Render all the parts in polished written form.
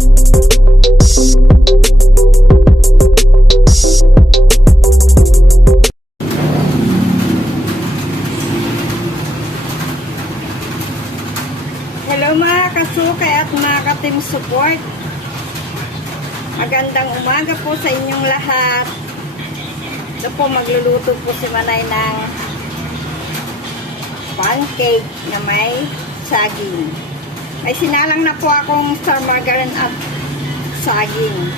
Hello mga kasukay at mga ka-team support. Magandang umaga po sa inyong lahat. Ito po, magluluto po si Manay ng pancake na may saging. May sinalang na po akong star margarine at saging.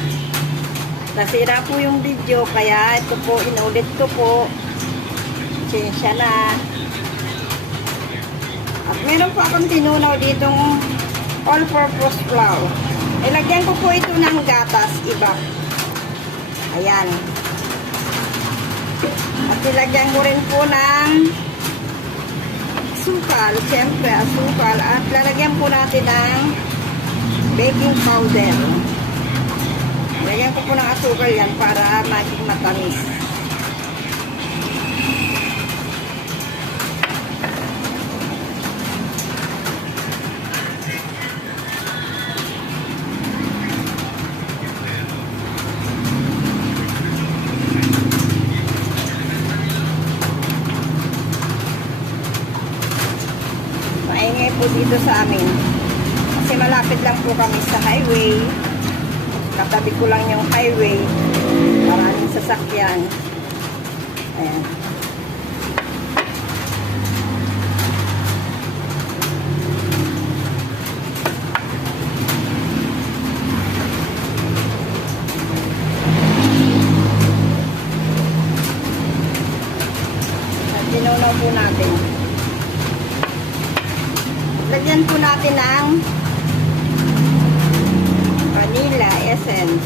Nasira po yung video, kaya ito po, inulit ko po. Siya na. At meron po akong tinunaw ditong all-purpose flour. Ilagyan ko po ito ng gatas, iba. Ayan. At ilagyan ko rin po ng asukal, siyempre asukal. At lalagyan po natin ng baking powder. Ilagyan ko po ng asukal yan para maging matamis. Maingay po dito sa amin kasi malapit lang po kami sa highway. Katabi ko lang yung highway, maraming sasakyan. Ayan. At tinunaw po natin. Lagyan po natin ng vanilla essence.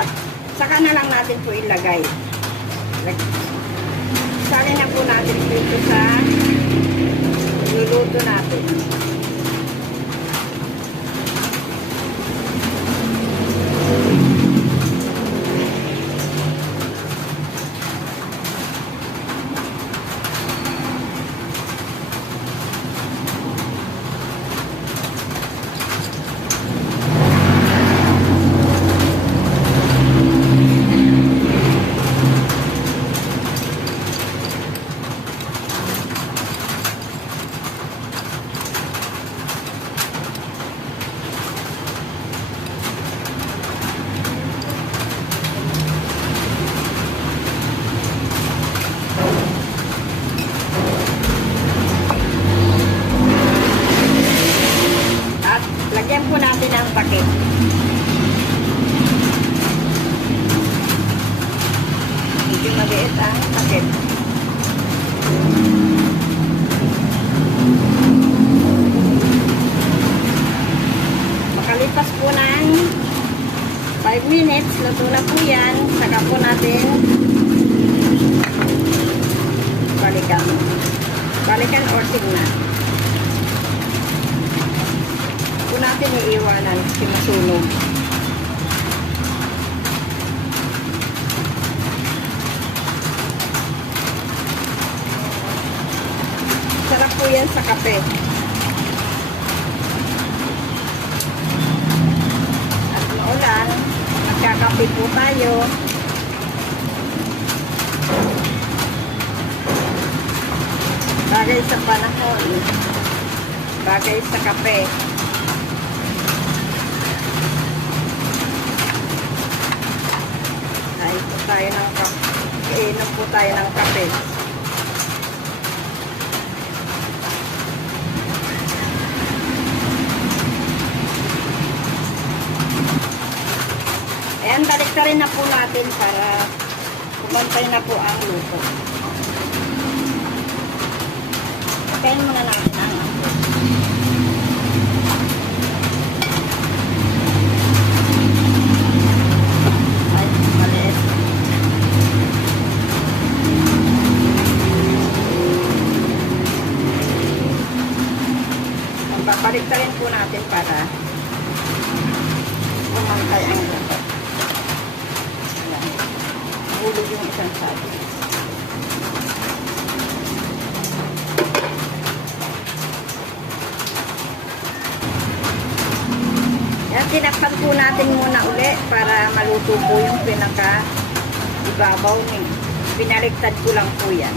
At saka na lang natin po ilagay. Sali na po natin dito sa luluto natin. Lagyan po natin ang pakit. Medyo maliit ang pakit. Makalipas po ng 5 minutes, luto na po yan. Saka po natin balikan. Balikan or tignan. Po natin iiwanan kasi masunog. Sarap po yan sa kape. At maulan, magkakape po tayo. Bagay sa panahon. Bagay sa kape. Tayo ng kape. Iinom po tayo ng kape. Ayan, balik-tarin na po natin para pumantay na po ang luto. Patayin muna natin ang apo. Ay, maliit. Papalit-tarin po natin para yung isang saging. Yan, tinakpan po natin muna uli para maluto po yung pinaka ibabaw niya. Binaliktad ko lang po yan.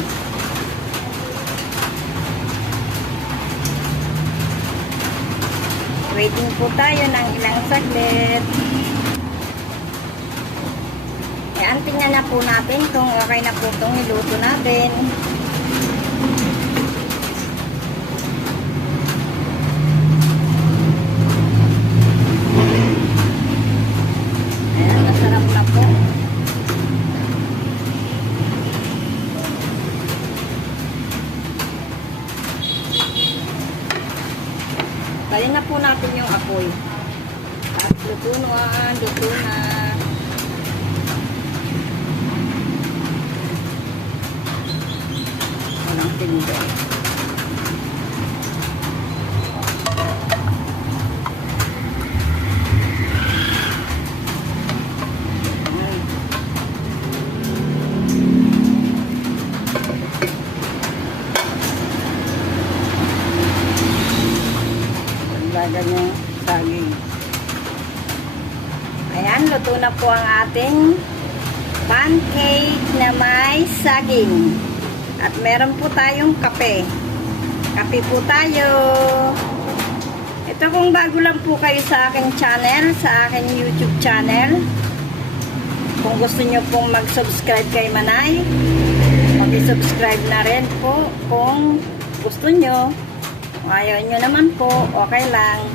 Waiting po tayo ng ilang saglit. Yan, tingnan na po natin kung okay na po itong iluto natin. Ayan, masarap na po. Tayin na po natin yung apoy. At luto na, luto na. Walang tindo. Lagyan yung saging. Ayan, luto na po ang ating pancake na may saging. At meron po tayong kape. Kape po tayo. Ito kung bago lang po kayo sa aking channel, sa aking YouTube channel. Kung gusto nyo pong mag-subscribe kay Manay, mag-subscribe na rin po kung gusto nyo. Kung ayaw nyo naman po, okay lang.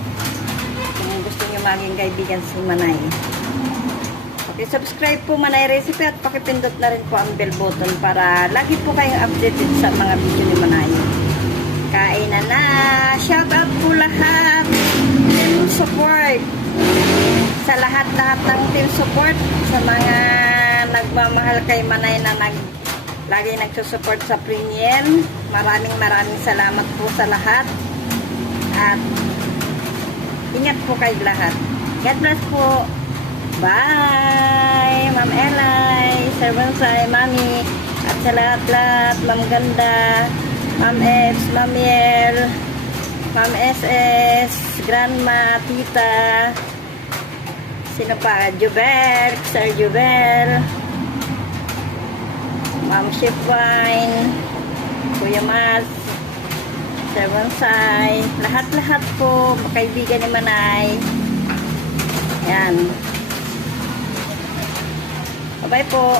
Kung gusto nyo maging kaibigan si Manay. Subscribe po Manay Recipe at pakipindot na rin po ang bell button para lagi po kayong updated sa mga video ni Manay. Kainan na! Shout out po lahat! Team support! Sa lahat-lahat ng team support, sa mga nagmamahal kay Manay na lagi nagsusupport sa Premiere. Maraming salamat po sa lahat. At ingat po kayo lahat. God bless po! Bye! Ma'am Elay, Sir Bonsai, Mami, at sa lahat-lahat, Ma'am Ganda, Ma'am Eps, Ma'am Yel, Ma'am SS, Grandma, Tita, sino pa? Jubel, Sir Jubel, Ma'am Shipwine, Kuya Mas, Sir Bonsai, lahat-lahat po, kaibigan ni Manay. Yan. Bye po.